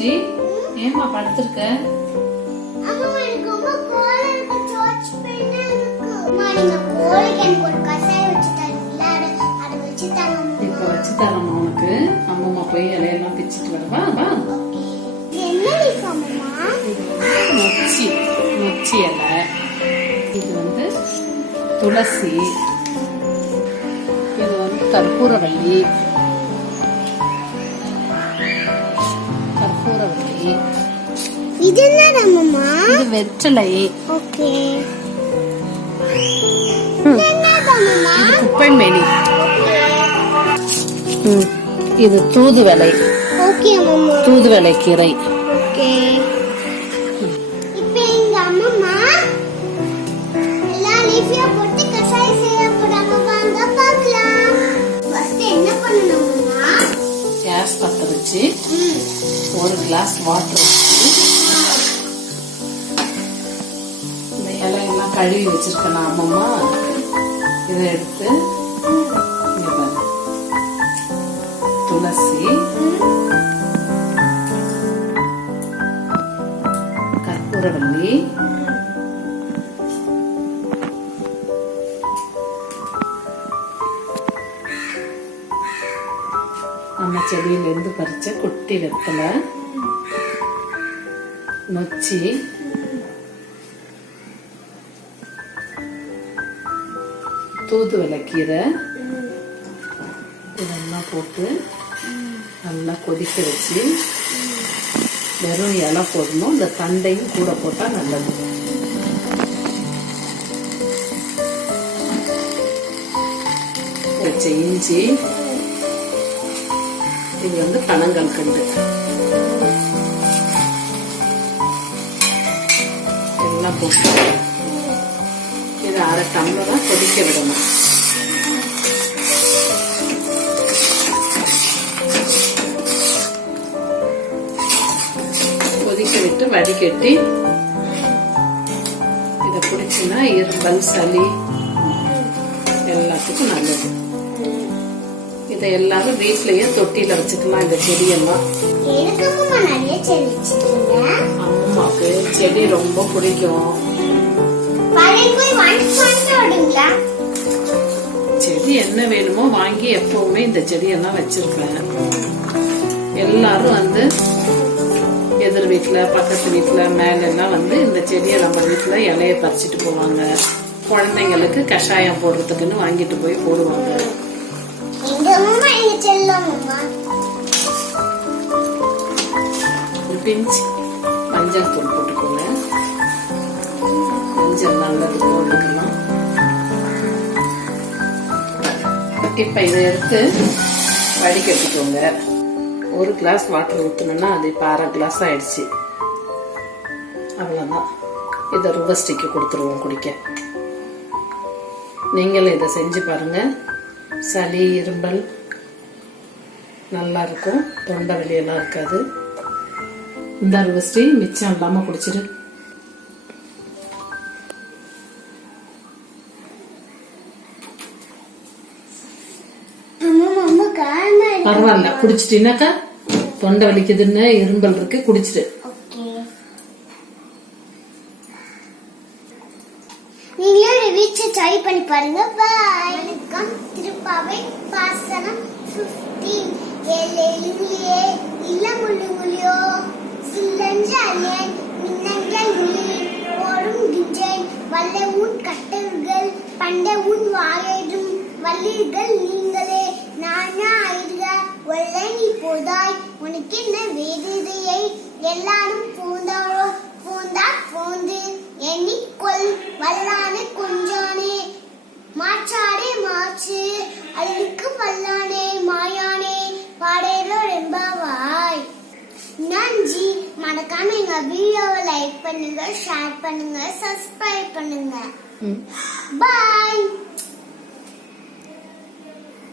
ருவஸ்ரீ, ஏமா படுத்திருக்க? இப்ப வச்சு தரமா உனக்கு? அம்மா போய் இலையெல்லாம் பிச்சுட்டு வரவா? வா. நொச்சி நொச்சி இலை, இது வந்து துளசி, இது வந்து கற்பூரவள்ளி, இது என்னம்மா? இது வெற்றிலை. ஓகே. இது குப்பைமேனி. இது தூதுவளை. ஓகே அம்மா. தூதுவளை கீரை. ஓகே. இப்போ எங்க அம்மா எல்லா லீஃபியா போட்டு கசாயம் செய்ய போறாங்க, வாங்க பார்க்கலாம். ஃபர்ஸ்ட் என்ன பண்ணணும்னா கேஸ் பத்த வச்சு ஒரு கிளாஸ் வாட்டர் வச்சு இந்த இலையெல்லாம் கழுவி வச்சிருக்கேன் அம்மம்மா. இதை எடுத்து இங்க பாரு, துளசி, கற்பூரவள்ளி, நம்ம செடியிலிருந்து பறிச்ச குட்டி வெத்தலை, நொச்சி, தூதுவளைக்கீரை, இதெல்லாம் போட்டு நல்லா கொதிக்க வச்சு வெறும் இலை போடணும். இந்த தண்டையும் கூட போட்டா நல்லது. வச்ச இஞ்சி, இது வந்து பனங்கற்கண்டு, எல்லாம் போட்டு இதை அரை டம்ளரா கொதிக்க விடணும். கொதிக்க விட்டு வடிகட்டி இதை குடிச்சுன்னா இருமல், சளி எல்லாத்துக்கும் நல்லது. இதை எல்லாரும் வீட்லயே தொட்டில வச்சுக்கலாம். இந்த செடியெல்லாம் அம்மாவுக்கு செடி ரொம்ப பிடிக்கும். செடி என்ன வேணுமோ வாங்கி எப்பவுமே இந்த செடியெல்லாம் வச்சிருப்பேன். எல்லாரும் வந்து எதிர் வீட்டுல, பக்கத்து வீட்டுல, மேல எல்லாம் வந்து இந்த செடியை நம்ம வீட்டுல இலைய பறிச்சுட்டு போவாங்க. குழந்தைங்களுக்கு கஷாயம் போடுறதுக்குன்னு வாங்கிட்டு போய் போடுவாங்க. ஒரு பிஞ்ச் மஞ்சள் தூள் போட்டுக்கோங்க. மஞ்சள் நல்லது போட்டுக்கலாம். இப்ப இதை எடுத்து வடிகட்டிக்கோங்க. ஒரு கிளாஸ் வாட்டர் ஊற்றணும்னா அது இப்ப அரை கிளாஸ் ஆயிடுச்சு. அவ்வளவுதான். இதை ருவஸ்டிக்கு கொடுத்துருவோம் குடிக்க. நீங்களும் இதை செஞ்சு பாருங்க. சளி, இரும்பல் நல்லா இருக்கும். தொண்டை வலியெல்லாம் இருக்காது. இந்த ருவஸ்டி மிச்சம் இல்லாம குடிச்சிரு. பரவாயில்ல, குடிச்சிட்டீனாக்கா தொண்டை வலிக்குதுன்னு, இரும்பல் இருக்கு, குடிச்சிட்டு. நீங்களும் வீட்டில் ட்ரை பண்ணி பாருங்க. பாய். வணக்கம். திருப்பாவை பாசனம் 15. ஏழேழுங்களே இளமுள்ளுங்களோ சில்லஞ்சன் மின்னங்கள் முழி ஓடும் கிஞ்சன் வல்ல உன் கட்டல்கள் பண்ட உன் வாழைடும் வள்ளீர்கள் நீங்களே நானா ஆயிடுக ஒல்ல நீ போதாய் உனக்கு என்ன வேதிதையை எல்லாரும் பூந்தாரோ பூந்தா போந்து எண்ணிக்கொள் வல்லான கொஞ்சானே மாற்றாடே மாற்று அழுக்கு வல்லானே மாயானே பாடேரோ ரெம்பாவாய். நன்றி. மறக்காம எங்க வீடியோவை லைக் பண்ணுங்க, ஷேர் பண்ணுங்க, சப்ஸ்கிரைப் பண்ணுங்க. பாய்.